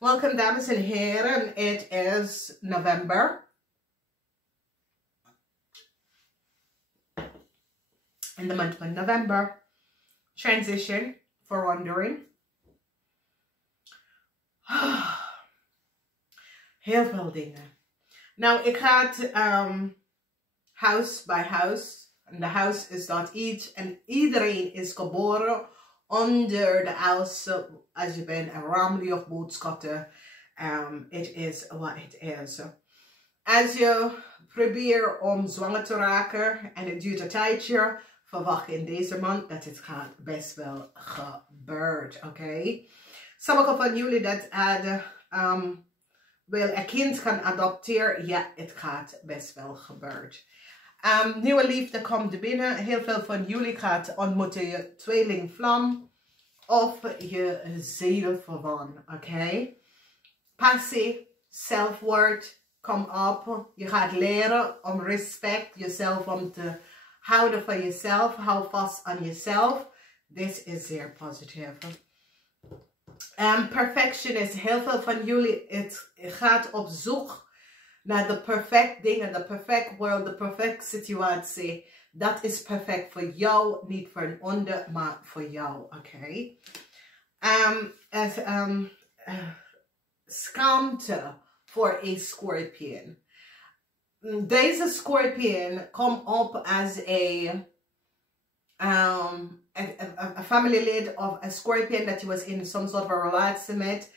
Welcome, dames en heren. It is November. In the month of November. Transition, for wondering. Heel veel dingen. Nou, ik ga het house by house. En de house is dat iets. En iedereen is geboren onder de house. Als je bent een ramli of boodschatten. It is what it is. Als je probeert om zwanger te raken. En het duurt een tijdje. Verwacht in deze maand dat het gaat best wel gebeurt. Oké. Sommigen van jullie dat wil een kind gaan adopteren. Ja, het gaat best wel gebeurt. Nieuwe liefde komt binnen. Heel veel van jullie gaat ontmoeten je tweelingvlam of je zielverwant. Oké. Passie, self-worth, kom op. Je gaat leren om respect, jezelf om te houden van jezelf. Hou vast aan jezelf. Dit is zeer positief. Perfectionist. Heel veel van jullie het gaat op zoek naar de perfect dingen, de perfect world, de perfect situatie. Dat is perfect voor jou, niet voor een ander, maar voor jou. Oké. Schaamte voor een scorpion. Deze scorpion komt op als een family lid of a scorpion that you was in some sort of a relatie met.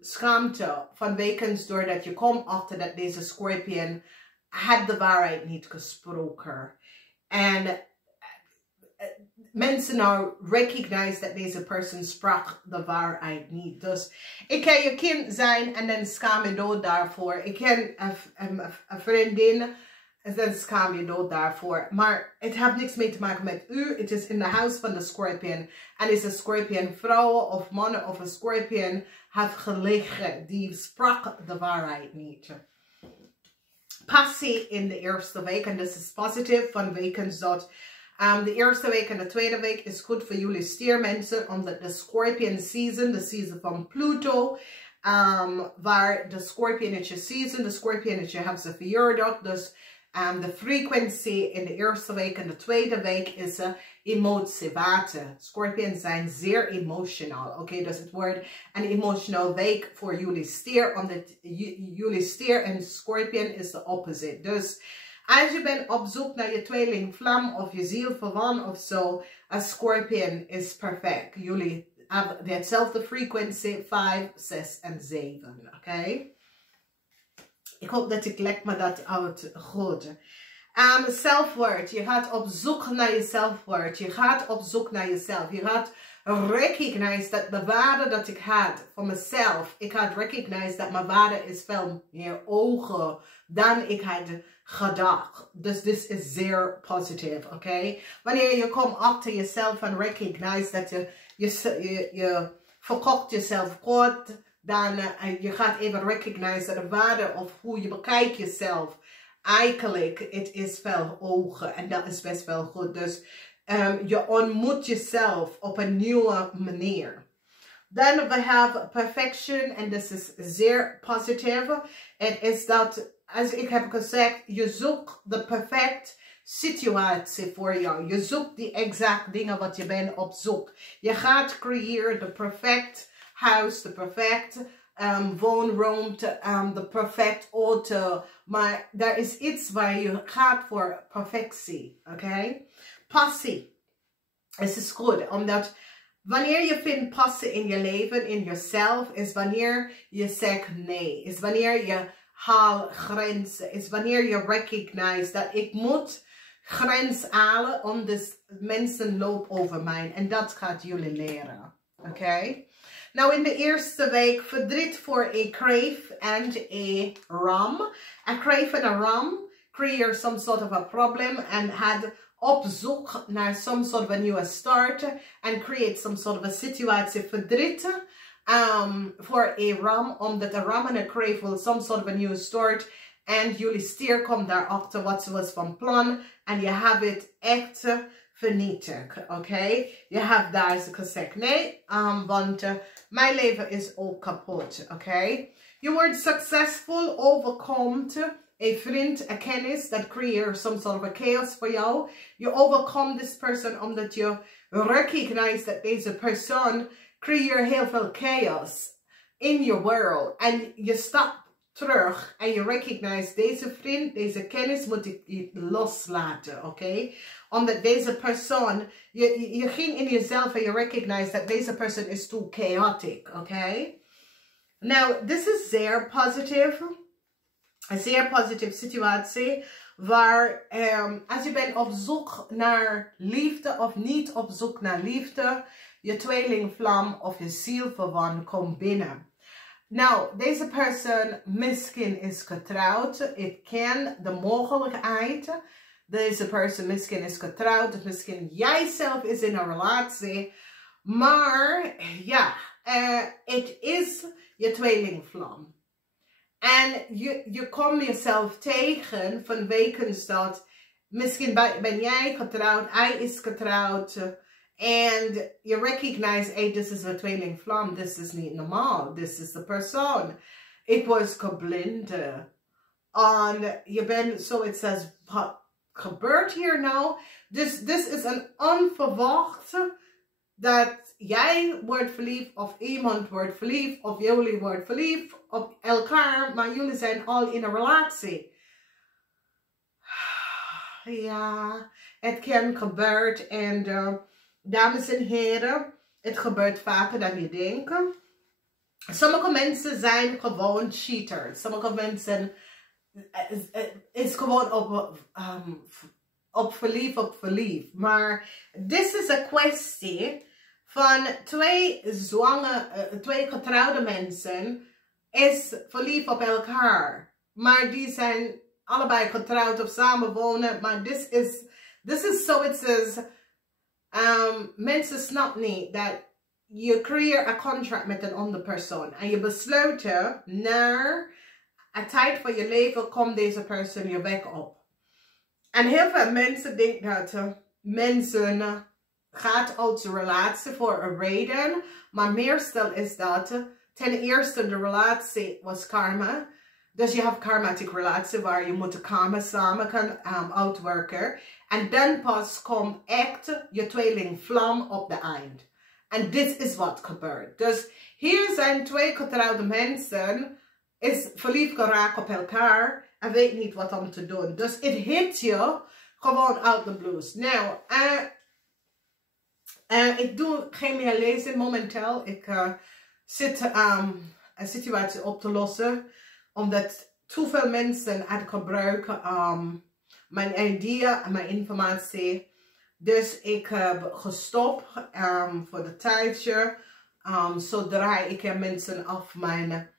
Schaamte vanwege doordat je komt achter dat deze scorpion had de waarheid niet gesproken. En mensen nou recognize dat deze persoon sprak de waarheid niet. Dus ik kan je kind zijn en dan schaam je dood daarvoor. Ik ken een vriendin en dan schaam je dood daarvoor. Maar het heeft niks mee te maken met u. Het is in de huis van de scorpion. En is een scorpion vrouwen of mannen of een scorpion heeft gelegen. Die sprak de waarheid niet. Passie in de eerste week. En dat is positief vanwege dat de eerste week en de tweede week is goed voor jullie stiermensen. Omdat de scorpion season, de season van Pluto. Waar de scorpionetje season, de scorpionetje heeft zijn verjaardag. Dus de frequentie in de eerste week en de tweede week is emotiewater. Scorpions zijn zeer emotional. Oké, dus het wordt een emotional week voor jullie stier. Omdat jullie stier en scorpion is de opposite. Dus als je bent op zoek naar je tweelingvlam of je zielverwant of zo, een scorpion is perfect. Jullie hebben dezelfde frequentie 5, 6 en 7. Oké? Ik hoop dat ik leg me dat uit goed. Self-worth. Je gaat op zoek naar je self-worth. Je gaat op zoek naar jezelf. Je gaat recognize dat de waarde dat ik had voor mezelf. Ik had recognize dat mijn waarde is veel meer hoger dan ik had gedacht. Dus dit is zeer positief. Oké? Wanneer je komt achter jezelf en recognize dat je verkoopt jezelf kort. Dan je gaat even recognize de waarde of hoe je bekijkt jezelf. Eigenlijk, het is veel hoger en dat is best wel goed. Dus je ontmoet jezelf op een nieuwe manier. Dan we have perfection en dit is zeer positief. Het is dat, als ik heb gezegd, je zoekt de perfecte situatie voor jou. Je zoekt die exact dingen wat je bent op zoek. Je gaat creëren de perfecte house, de perfecte woonruimte, de perfecte auto. Maar er is iets waar je gaat voor perfectie. Oké? Passie. Het is goed, omdat wanneer je vindt passie in je leven, in jezelf, is wanneer je zegt nee. Is wanneer je haalt grenzen. Is wanneer je recognize dat ik moet grens halen, omdat mensen lopen over mij. En dat gaat jullie leren. Oké? Nou, in de eerste week verdriet voor een crave en een ram. A crave en een ram creëer some sort of a problem and had op zoek naar some sort of a nieuwe start and create some sort of a situatie verdriet voor een ram, omdat een ram en een crave wil some sort of a new start. En jullie stier komt daarachter wat ze was van plan. En je hebt het echt vernietig, oké? Je hebt daar gezegd nee, want mijn leven is ook kapot, oké? Je wordt succesvol, overkomt een vriend, een kennis, dat creëert some sort of a chaos voor jou. Je overkomt this person omdat je recognize dat deze persoon creëert heel veel chaos in your world. En je stapt terug en je recognize deze vriend, deze kennis moet ik loslaten, oké? Omdat deze persoon, je ging in jezelf en je recognize dat deze persoon is too chaotic, oké? Nou, dit is zeer positief. Een zeer positieve situatie. Waar als je bent op zoek naar liefde of niet op zoek naar liefde. Je tweelingvlam of je zielverwant komt binnen. Nou, deze persoon misschien is getrouwd. Ik ken de mogelijkheid. Deze persoon misschien is getrouwd. Of misschien jijzelf is in een relatie. Maar ja, het is je tweelingvlam. En je komt jezelf tegen vanwege dat misschien ben jij getrouwd, hij is getrouwd. En je recognize, hey, this is a tweelingvlam, this is niet normaal, this is the persoon. Ik was geblind. En je bent zoiets als, wat gebeurt hier nou? Dus dit is een onverwacht dat jij wordt verliefd of iemand wordt verliefd of jullie wordt verliefd op elkaar, maar jullie zijn al in een relatie. Ja, het kan gebeuren en dames en heren, het gebeurt vaker dan je denkt. Sommige mensen zijn gewoon cheaters. Sommige mensen is gewoon op verliefd. Maar dit is een kwestie van twee getrouwde mensen is verliefd op elkaar. Maar die zijn allebei getrouwd of samenwonen. Maar dit is zoiets als, mensen snappen niet dat je creëert een contract met een andere persoon. En je besluit naar een tijd van je leven komt deze persoon je weg op. En heel veel mensen denken dat mensen gaat uit de relatie voor een reden. Maar meestal is dat ten eerste de relatie was karma. Dus je hebt karmatic relatie waar je moet karma samen kan uitwerken. En dan pas komt echt je tweelingvlam op de eind. En dit is wat gebeurt. Dus hier zijn twee getrouwde mensen. Is verliefd geraakt op elkaar. En weet niet wat om te doen. Dus het hit je gewoon uit de blues. Nou, ik doe geen meer lezen momenteel. Ik zit een situatie op te lossen. Omdat te veel mensen het gebruiken mijn idee en mijn informatie. Dus ik heb gestopt voor de tijdje. Zodra ik mensen af mijn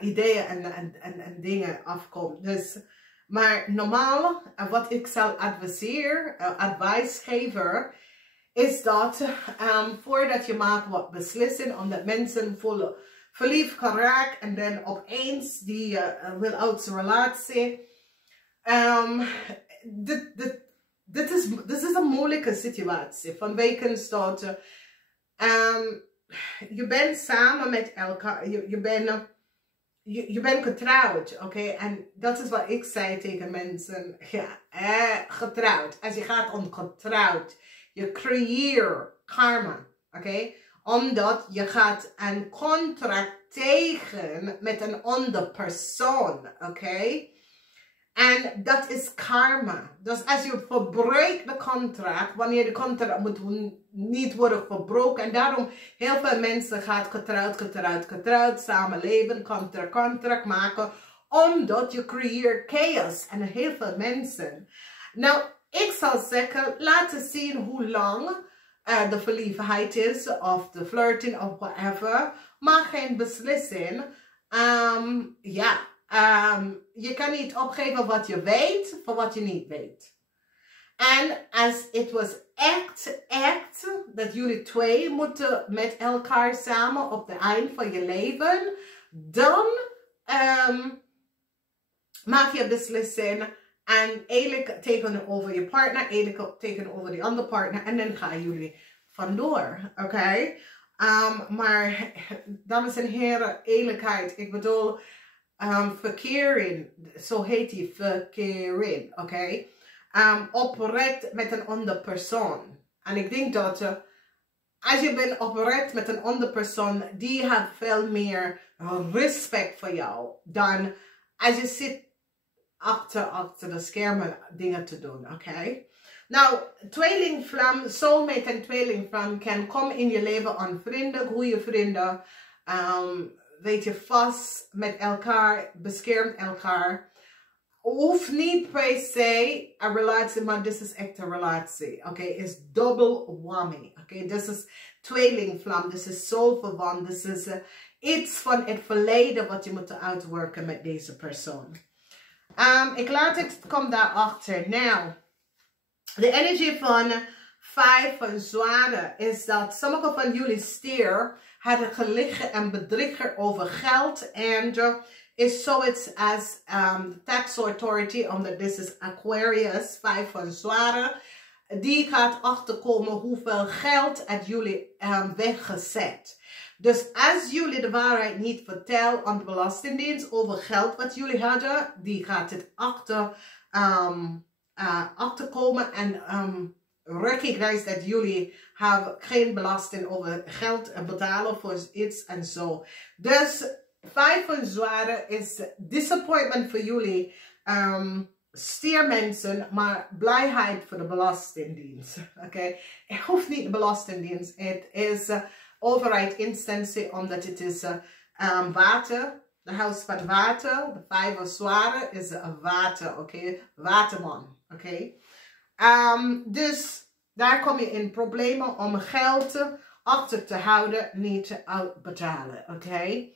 ideeën en dingen afkom. Dus, maar normaal, wat ik zal advies geven, is dat voordat je maakt wat beslissing, omdat mensen voelen verliefd geraakt en dan opeens die wil uit zijn relatie. Dit is een moeilijke situatie. Vanwege dat je bent samen met elkaar, je bent getrouwd, oké? En dat is wat ik zei tegen mensen. Ja, getrouwd. Als je gaat om getrouwd, je creëert karma, oké? Omdat je gaat een contract tegen met een andere persoon, oké? En dat is karma. Dus als je verbreekt de contract, wanneer de contract moet niet worden verbroken. En daarom heel veel mensen gaan getrouwd, samenleven, contract maken. Omdat je creëert chaos. En heel veel mensen. Nou, ik zal zeggen, laten zien hoe lang de verliefdheid is. Of de flirting of whatever. Maar geen beslissing. Je kan niet opgeven wat je weet voor wat je niet weet. En als het was echt dat jullie twee moeten met elkaar samen op het eind van je leven, dan maak je beslissing En eigenlijk tekenen over je partner, eigenlijk tekenen over die andere partner. En dan gaan jullie vandoor, oké? Maar, dames en heren, eerlijkheid. Ik bedoel, verkering. Zo heet die, verkering, oké? Oprecht met een andere persoon. En ik denk dat als je bent oprecht met een andere persoon, die heeft veel meer respect voor jou dan als je zit achter de schermen dingen te doen, oké? Nou, tweelingvlam, soulmate en tweelingvlam kan komen in je leven aan vrienden, goede vrienden. Weet je, vast met elkaar, beschermt elkaar. Hoeft niet per se een relatie, maar dit is echt een relatie. Oké, is double whammy. Oké, dit is tweelingvlam, dit is soulverwant, dit is iets van het verleden wat je moet uitwerken met deze persoon. Ik kom daarachter. Nou, de energie van 5 van zwaarden is dat sommige van jullie stier hadden gelegen en bedriegen over geld. En is zoiets als tax authority, omdat dit is Aquarius, 5 van zwaarden. Die gaat achterkomen hoeveel geld uit jullie weggezet. Dus als jullie de waarheid niet vertellen aan de Belastingdienst over geld wat jullie hadden, die gaat het achterkomen en recognize dat jullie hebben geen belasting over geld betalen voor iets en zo. Dus 5 van zwaarden is disappointment voor jullie stiermensen, maar blijheid voor de Belastingdienst. Oké, het hoeft niet de Belastingdienst, het is overheidsinstantie, omdat het is water, de huis van water, de 5 van zwaarden is water, oké, waterman, oké. Dus daar kom je in problemen om geld achter te houden, niet te uitbetalen, oké.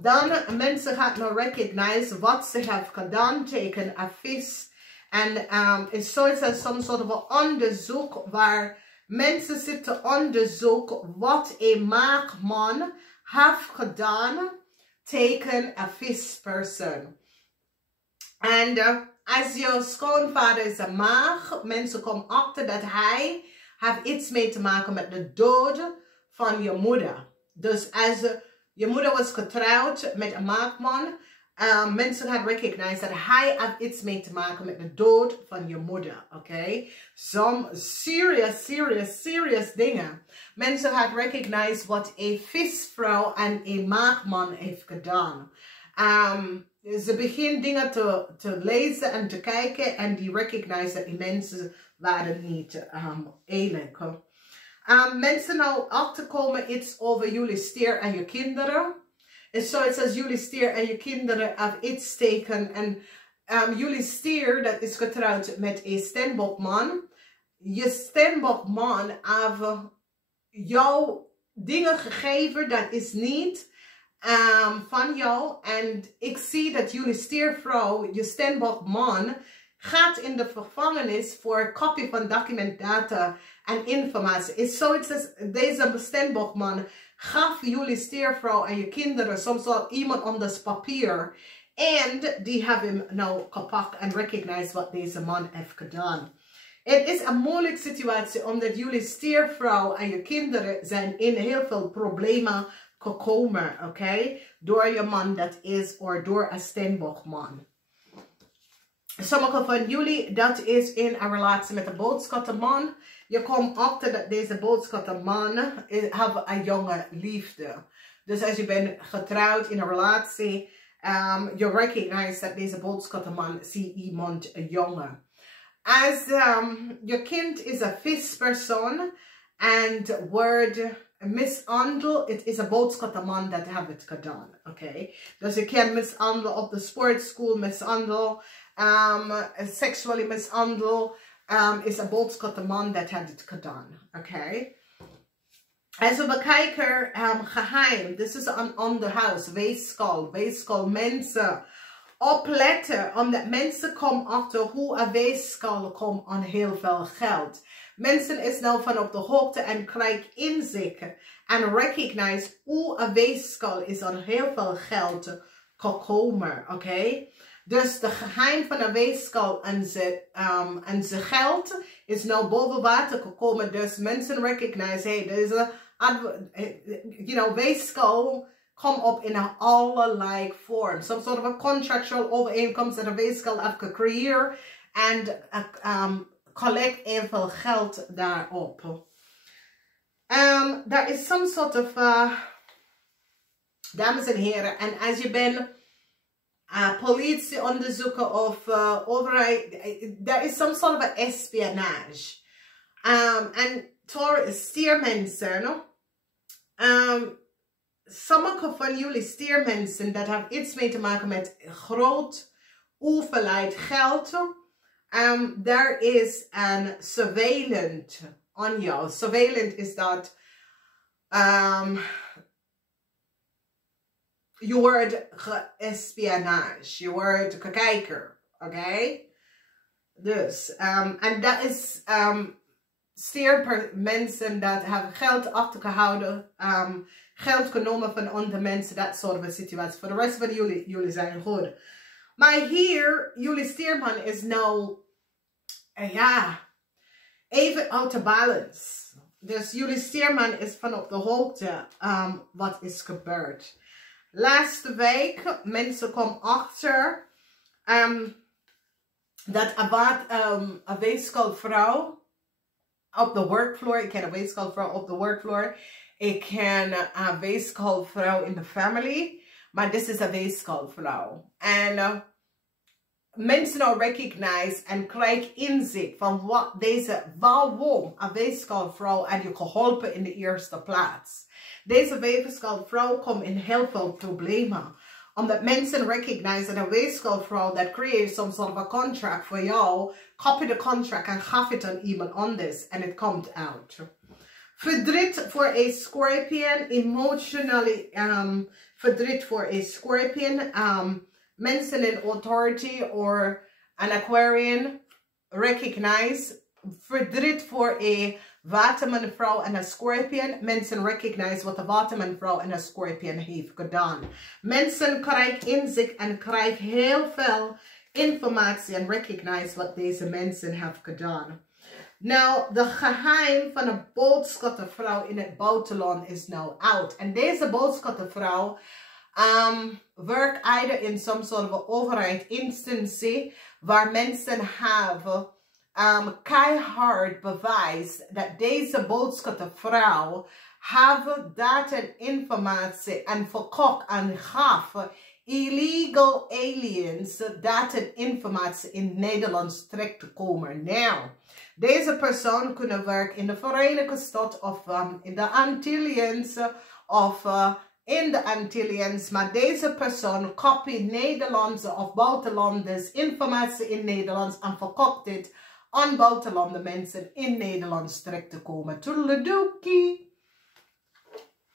Dan mensen gaan nou recognize wat ze hebben gedaan, tegen advies. En is zoiets als some soort van onderzoek waar mensen zitten onderzoeken wat een maagman heeft gedaan tegen een vispersoon. En als je schoonvader is een maag, mensen komen achter dat hij heeft iets mee te maken met de dood van je moeder. Dus als je moeder was getrouwd met een maagman, mensen gaan recognize dat hij heeft iets mee te maken met de dood van je moeder. Oké? Some serious dingen. Mensen gaan recognize wat een visvrouw en een maagman heeft gedaan. Ze beginnen dingen te lezen en te kijken en die recognize dat die mensen waren niet eerlijk. Mensen nou achterkomen iets over jullie stier en je kinderen. Is zoiets als jullie stier en je kinderen hebben iets steken. En jullie stier, dat is getrouwd met een steenbokman. Je steenbokman heeft jou dingen gegeven, dat is niet van jou. En ik zie dat jullie stiervrouw, je steenbokman, gaat in de gevangenis voor kopie van documentatie en informatie. Is zoiets als deze steenbokman gaf jullie stiervrouw en je kinderen soms wel iemand anders papier. En die hebben hem nou gepakt en recognize wat deze man heeft gedaan. Het is een moeilijke situatie omdat jullie stiervrouw en je kinderen zijn in heel veel problemen gekomen. Oké? Door je man dat is of door een steenbokman. Sommige van jullie, dat is in een relatie met een boodschappenman. Je komt achter dat deze boodschappenman heeft een jonge liefde. Dus als je bent getrouwd in een relatie, je recognize dat deze boodschappenman ziet iemand jongen. Als je kind is een vispersoon en wordt mishandeld, het is een boodschappenman dat heeft het gedaan. Oké? Dus je kan mishandelen op de sportschool, mishandelen. Sexually mishandel is een boodschappenman dat heeft het gedaan. Oké? Als we bekijken geheim, dit is een onderhuis, weeskal, mensen opletten, omdat mensen komen achter hoe een weeskal komt aan heel veel geld. Mensen is nou van op de hoogte en krijgen inzicht en recognize hoe een weeskal is aan heel veel geld gekomen. Oké? Dus de geheim van een weeskal en zijn geld is nou boven water gekomen. Dus mensen recognize, hey, deze, weeskal komt op in allerlei vorm. Some sort of a contractual overeenkomst dat een weeskal heeft gecreëerd. En collect evenveel geld daarop. There is some sort of, dames en heren, en als je bent politie onderzoeken of overheid, there is some sort of espionage. En stiermensen, no? Sommige van jullie stiermensen, dat heeft iets mee te maken met groot hoeveelheid geld. There is een surveillance on jou. Surveillance is dat je wordt geespionage, je wordt gekijker, oké? Dus, en dat is mensen dat hebben geld achtergehouden, geld genomen van andere mensen, dat soort van situatie. Voor de rest van jullie zijn goed. Maar hier, jullie stierman is nou, even out of balance. Dus jullie stierman is van op de hoogte wat is gebeurd. Laatste week, mensen komen achter dat een weeskaalvrouw op de workfloor, ik ken een weeskaalvrouw op de workfloor, ik ken een weeskaalvrouw in de family, maar dit is een weeskaalvrouw. En mensen nou recognize en krijgen inzicht van waarom een weeskaalvrouw had je geholpen in de eerste plaats. Deze weeskaalvrouw komt in heel veel problemen. Omdat mensen recognize dat een weeskaalvrouw that creates some sort of a contract voor jou, copy the contract en gaf het aan iemand anders en het komt out. Verdriet voor een Scorpion, emotionally verdriet voor een Scorpion. Mensen in authority or an Aquarian recognize verdriet voor een watermanvrouw en een Scorpion. Mensen recognize wat de watermanvrouw en een Scorpion heeft gedaan. Mensen krijgen inzicht en krijgen heel veel informatie en recognize wat deze mensen hebben gedaan. Nou, de geheim van een boodschappenvrouw in het buitenland is nou out. En deze boodschappenvrouw werkt either in some sort of overheid instantie waar mensen hebben keihard bewijs dat deze boodschappenvrouw hebben data en informatie en verkocht en gaf illegal aliens data en informatie in Nederland terecht te komen. Nou, deze persoon kunnen werken in de Verenigde Staten of in de Antillians of in de Antillians, maar deze persoon copy Nederlandse of buitenlanders informatie in Nederlands en verkoopt dit aan buitenlandse mensen in Nederland terecht te komen. Toedeledokie.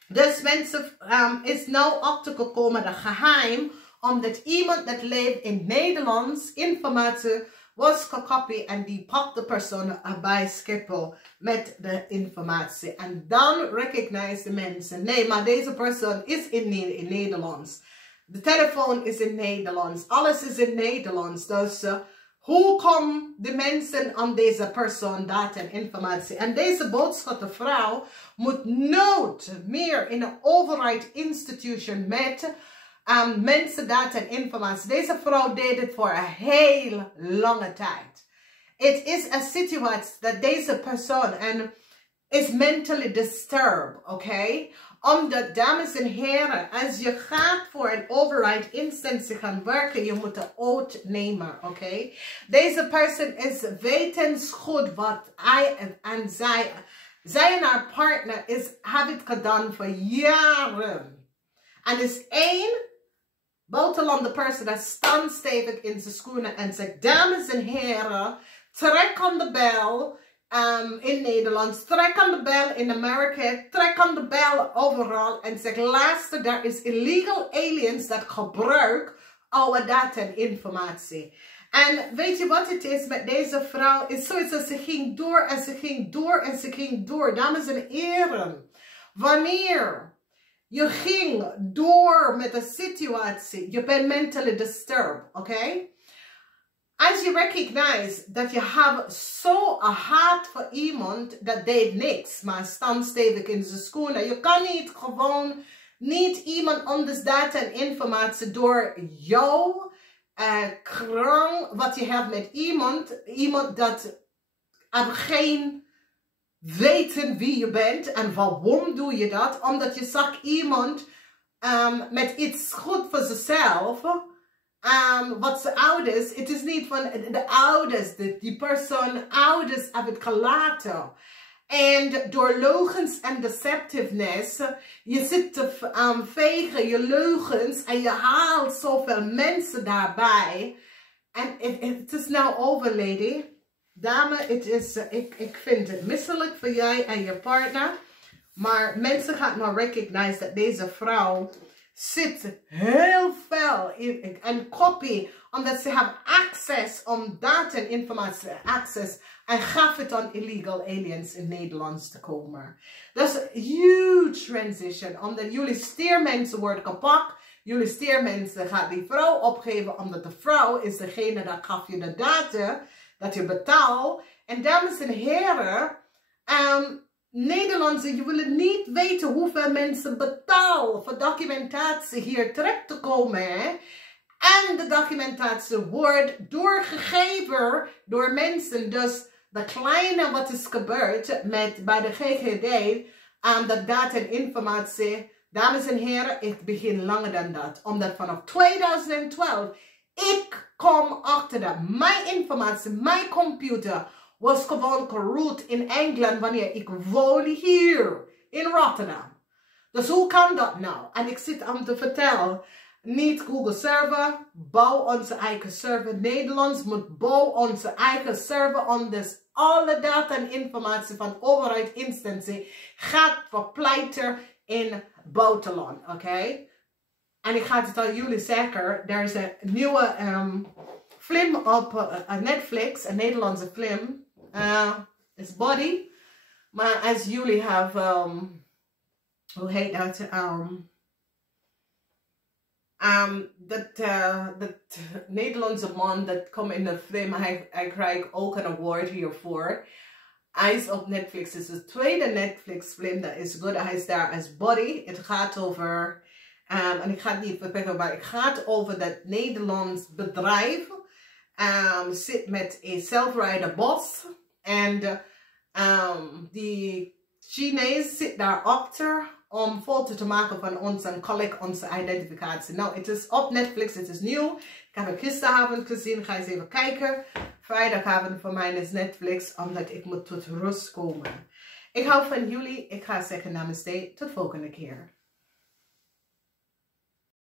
Dus mensen is nou achtergekomen de geheim, omdat iemand dat leeft in Nederlands informatie was gekopieerd en die pakt de persoon bij Schiphol met de informatie. En dan recognize de mensen, nee, maar deze persoon is in Nederlands. De telefoon is in Nederlands, alles is in Nederlands. Dus hoe komen de mensen aan deze persoon data en informatie? En deze boodschappenvrouw moet nooit meer in een overheid institution met mensen data en informatie. Deze vrouw deed het voor een heel lange tijd. Het is een situatie dat deze persoon is mentally disturbed, oké? Omdat, dames en heren, als je gaat voor een overheid instantie gaan werken, je moet een oath nemen, oké? Deze persoon is wetensgoed wat hij en zij en haar partner hebben het gedaan voor jaren. En er is één buitenlandse persoon dat staat stevig in zijn schoenen en zegt, dames en heren, trek aan de bel. In Nederland, trek aan de bel in Amerika, trek aan de bel overal en zeg, luister, er is illegal aliens dat gebruiken oude data en informatie. En weet je wat het is met deze vrouw? Is zoiets dat ze ging door en ze ging door en ze ging door. Dames en heren, wanneer Je ging door met de situatie. Je bent mentally disturbed, oké? As you recognize that you have so a heart for iemand dat deed niks, maar stand stevig in zijn schoenen. Je kan niet gewoon niet iemand anders data en informatie door jouw krang wat je hebt met iemand dat geen weten wie je bent en waarom doe je dat, omdat je zag iemand met iets goed voor zichzelf. Wat zijn ouders, het is niet van de ouders, die persoon ouders hebben het gelaten. En door logens en deceptiveness, je zit te vegen je leugens en je haalt zoveel mensen daarbij. En het is nou over, lady. Dame, ik vind het misselijk voor jij en je partner. Maar mensen gaan maar recognize dat deze vrouw zit heel veel in en copy, omdat ze hebben access om data en informatie access en gaf het aan illegal aliens in Nederland te komen. Dat is een huge transition, omdat jullie stiermensen worden gepakt, jullie stiermensen gaat die vrouw opgeven, omdat de vrouw is degene dat gaf je de data, dat je betaalt. En dames en heren, Nederlandse, je wil niet weten hoeveel mensen betalen voor documentatie hier terug te komen. Hè? En de documentatie wordt doorgegeven door mensen. Dus de kleine wat is gebeurd bij de GGD, dat data en informatie, dames en heren, ik begin langer dan dat. Omdat vanaf 2012, ik kom achter dat mijn informatie, mijn computer was gewoon geroot in Engeland wanneer ik woon hier in Rotterdam. Dus hoe kan dat nou? En ik zit aan te vertellen, niet Google server, bouw onze eigen server. Nederlands moet bouw onze eigen server, omdat alle data en informatie van overheid instantie gaat verpleiten in het buitenland, oké? En ik ga het aan jullie zeggen, er is een nieuwe film op Netflix, een Nederlandse film. It's Body. Maar als jullie hebben, hoe heet dat? Dat Nederlandse man dat komt in de film, hij krijgt ook een award hiervoor. Hij is op Netflix. Het is de tweede Netflix film dat is goed. Hij is daar als Body. Het gaat over, en ik ga het niet vertellen, maar het gaat over dat Nederlands bedrijf zit met een self-rider bus. En die Chinees zit daarachter om foto te maken van ons en collect onze identificatie. Nou, het is op Netflix, het is nieuw. Ik heb het gisteravond gezien, ga eens even kijken. Vrijdagavond voor mij is Netflix, omdat ik moet tot rust komen. Ik hou van jullie, ik ga zeggen namaste, tot volgende keer.